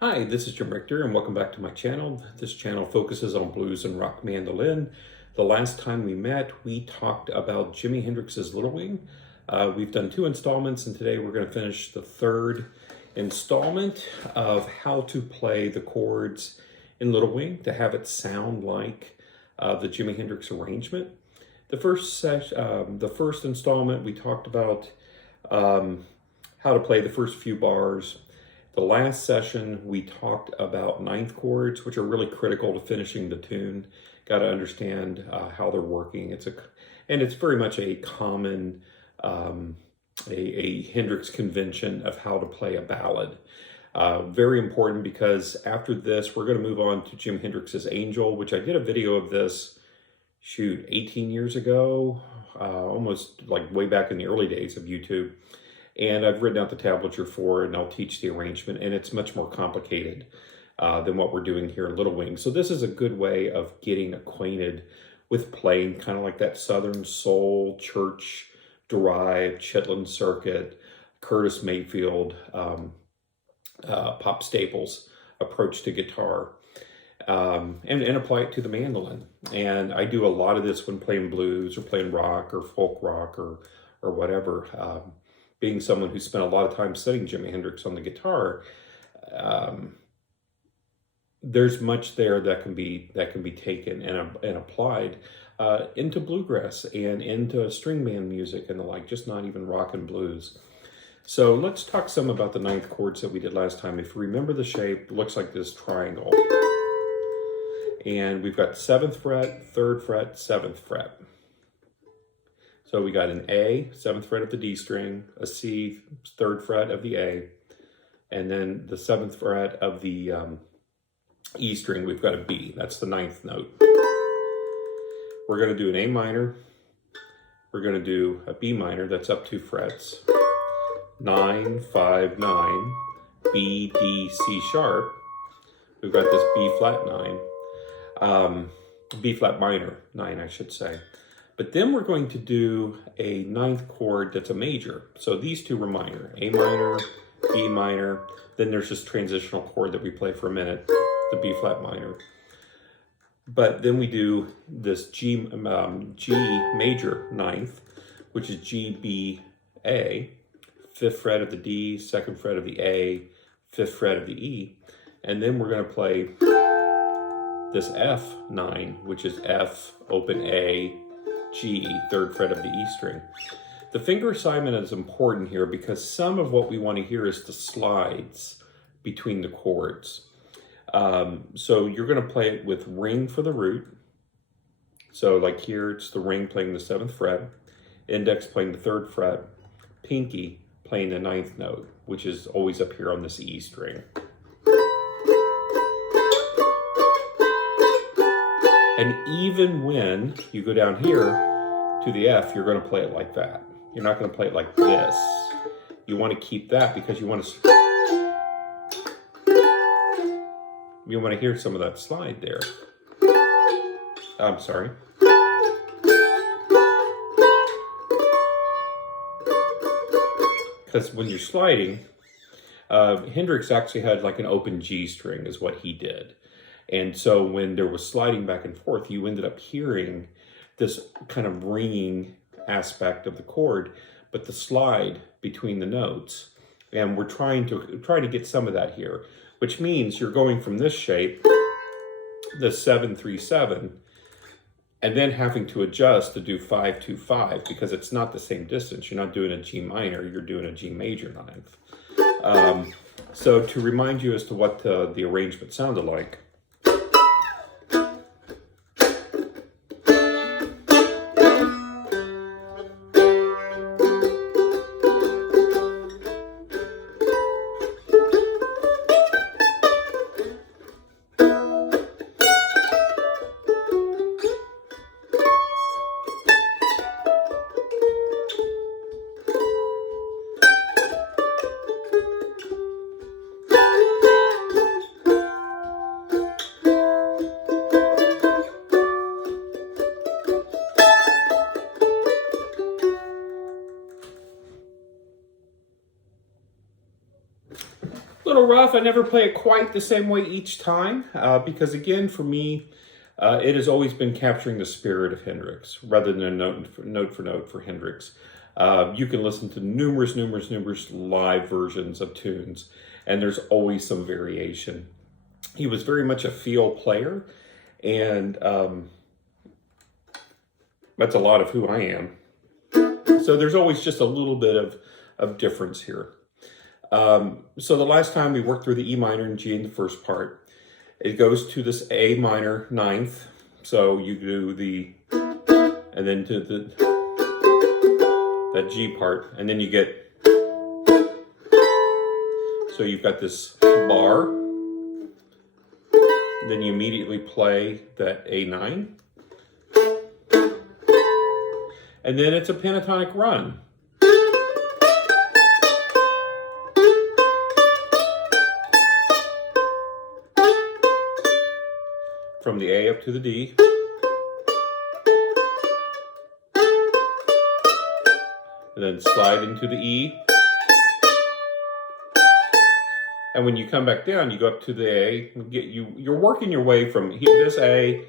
Hi, this is Jim Richter and welcome back to my channel. This channel focuses on blues and rock mandolin. The last time we met, we talked about Jimi Hendrix's Little Wing. We've done two installments and today we're going to finish the third installment of how to play the chords in Little Wing to have it sound like the Jimi Hendrix arrangement. The first installment we talked about how to play the first few bars. The last session, we talked about ninth chords, which are really critical to finishing the tune. Got to understand how they're working. And it's very much a common, a Hendrix convention of how to play a ballad. Very important because after this, we're going to move on to Jimi Hendrix's Angel, which I did a video of this, 18 years ago, almost like way back in the early days of YouTube. And I've written out the tablature for it, and I'll teach the arrangement, and it's much more complicated than what we're doing here in Little Wing. So this is a good way of getting acquainted with playing kind of like that Southern soul, church-derived, Chitlin circuit, Curtis Mayfield, Pop Staples approach to guitar, and apply it to the mandolin. And I do a lot of this when playing blues or playing rock or folk rock or whatever. Being someone who spent a lot of time studying Jimi Hendrix on the guitar, there's much there that can be taken and applied into bluegrass and into string band music and the like, just not even rock and blues. So let's talk some about the ninth chords that we did last time. If you remember the shape, it looks like this triangle. And we've got 7th fret, 3rd fret, 7th fret. So we got an A, 7th fret of the D string, a C, 3rd fret of the A, and then the 7th fret of the E string, we've got a B. That's the 9th note. We're going to do an A minor. We're going to do a B minor, that's up 2 frets. 9, 5, 9, B, D, C sharp. We've got this B flat 9, B flat minor 9, I should say. But then we're going to do a 9th chord that's a major. So these two are minor, A minor, B minor. Then there's this transitional chord that we play for a minute, the B flat minor. But then we do this G major 9th, which is G, B, A, 5th fret of the D, 2nd fret of the A, 5th fret of the E. And then we're going to play this F9, which is F, open A, G, 3rd fret of the E string. The finger assignment is important here because some of what we want to hear is the slides between the chords. So you're going to play it with ring for the root. So like here, it's the ring playing the 7th fret, index playing the 3rd fret, pinky playing the 9th note, which is always up here on this E string. And even when you go down here to the F, you're going to play it like that. You're not going to play it like this. You want to keep that because you want to hear some of that slide there. I'm sorry. Because when you're sliding, Hendrix actually had like an open G string is what he did. And so when there was sliding back and forth, you ended up hearing this kind of ringing aspect of the chord, but the slide between the notes. And we're trying to get some of that here, which means you're going from this shape, the 7-3-7, and then having to adjust to do 5-2-5 because it's not the same distance. You're not doing a G minor, you're doing a G major 9th. So to remind you as to what the arrangement sounded like, Little rough. I never play it quite the same way each time because, again, for me, it has always been capturing the spirit of Hendrix rather than note for note for Hendrix. You can listen to numerous live versions of tunes, and there's always some variation. He was very much a feel player, and that's a lot of who I am. So there's always just a little bit of difference here. So the last time we worked through the E minor and G in the first part, it goes to this A minor ninth. So you do the, and then to that G part, and then you get, so you've got this bar, then you immediately play that A9, and then it's a pentatonic run. From the A up to the D. And then slide into the E. And when you come back down, you go up to the A. You're working your way from this A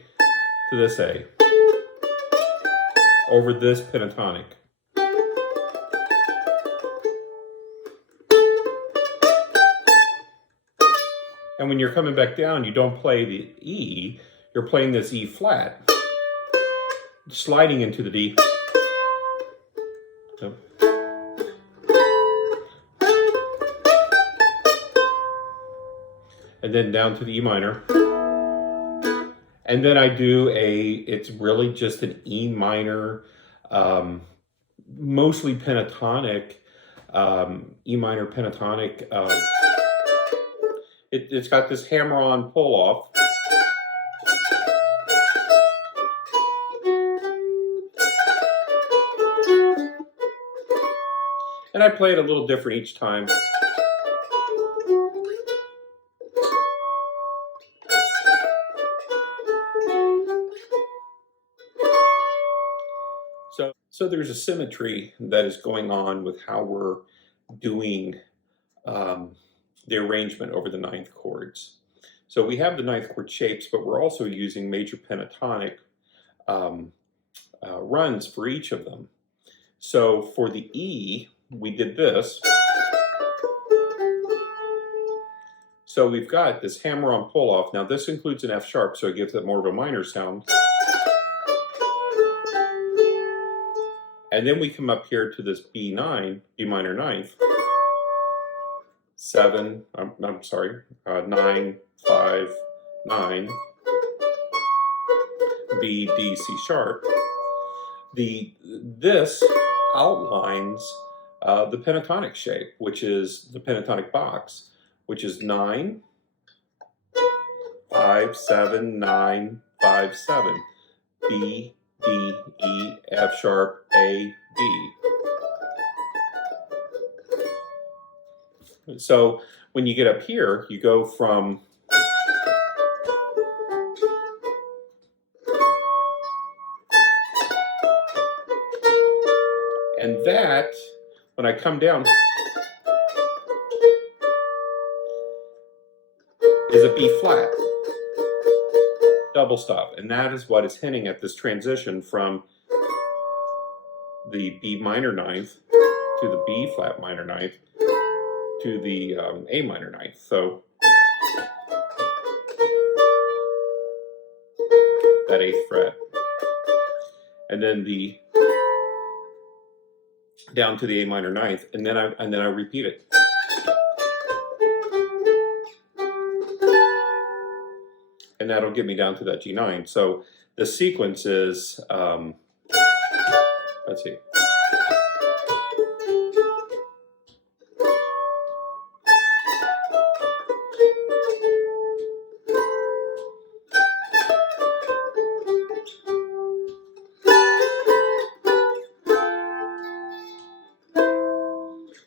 to this A. Over this pentatonic. And when you're coming back down, you don't play the E, you're playing this E flat, sliding into the D. So. And then down to the E minor. And then I do it's really just an E minor, mostly pentatonic, E minor pentatonic. It's got this hammer-on pull-off. And I play it a little different each time. So there's a symmetry that is going on with how we're doing the arrangement over the ninth chords. So we have the ninth chord shapes, but we're also using major pentatonic runs for each of them. So for the E, we did this. So we've got this hammer-on pull-off. Now this includes an F sharp, so it gives it more of a minor sound. And then we come up here to this B9, B minor ninth. 7, I'm sorry, 9, 5, 9, B, D, C sharp. This outlines the pentatonic shape, which is the pentatonic box, which is 9, 5, 7, 9, 5, 7, B, D, E, F sharp, A, D. So when you get up here, you go from and that, when I come down, is a B flat, double stop. And that is what is hinting at this transition from the B minor ninth to the B flat minor ninth to the A minor ninth. So that 8th fret, and then the down to the A minor ninth, and then I repeat it. And that'll get me down to that G9. So the sequence is, let's see.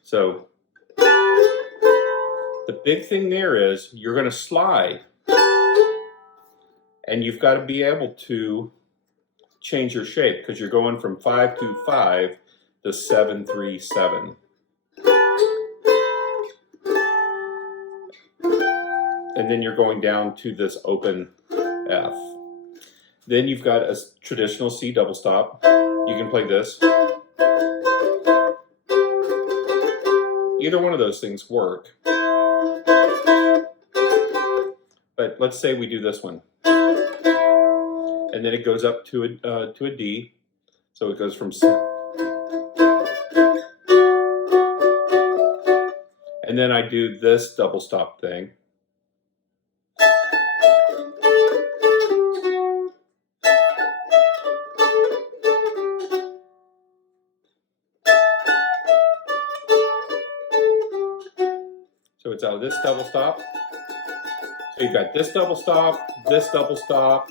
So the big thing there is you're going to slide, and you've got to be able to change your shape because you're going from 5-2-5 to 7-3-7. and then you're going down to this open F. Then you've got a traditional C double stop. You can play this. Either one of those things work. But let's say we do this one. And then it goes up to a D. So it goes from C. And then I do this double stop thing. So it's out of this double stop. So you've got this double stop, this double stop,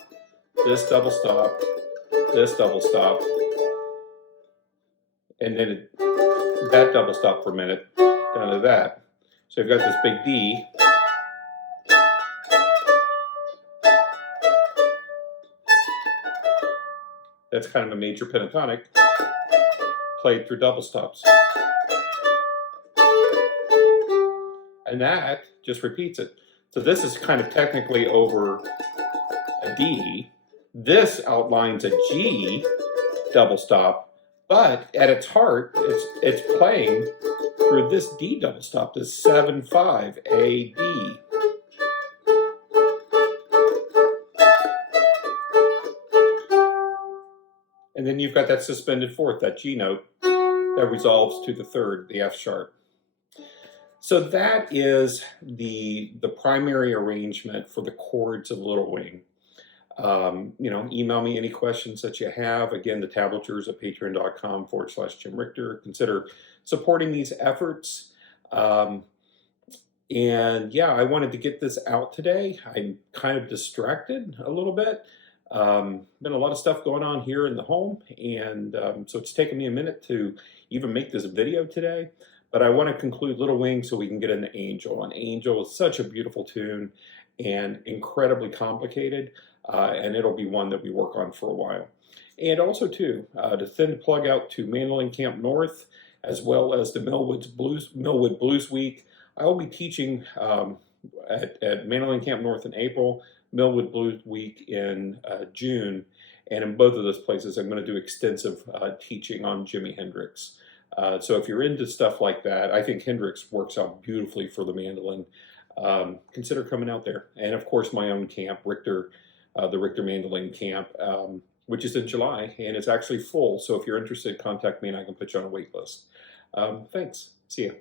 this double stop, this double stop, and then that double stop for a minute, down to that. So you've got this big D. That's kind of a major pentatonic played through double stops. And that just repeats it. So this is kind of technically over a D. This outlines a G double stop, but at its heart, it's playing through this D double stop, this 7/5 A D. And then you've got that suspended fourth, that G note, that resolves to the third, the F sharp. So that is the primary arrangement for the chords of Little Wing. You know, email me any questions that you have. Again, the tablatures at patreon.com/Jim Richter. Consider supporting these efforts. And yeah, I wanted to get this out today. I'm kind of distracted a little bit. Been a lot of stuff going on here in the home, and so it's taken me a minute to even make this video today. But I want to conclude Little Wing so we can get into Angel. And Angel is such a beautiful tune and incredibly complicated, and it'll be one that we work on for a while. And also, too, to send a plug out to Mandolin Camp North, as well as the Millwood Blues Week. I will be teaching at Mandolin Camp North in April, Millwood Blues Week in June, and in both of those places I'm going to do extensive teaching on Jimi Hendrix. So if you're into stuff like that, I think Hendrix works out beautifully for the mandolin. Consider coming out there. And of course my own camp, Richter, the Richter Mandolin Camp, which is in July, and it's actually full. So if you're interested, contact me and I can put you on a wait list. Thanks. See ya.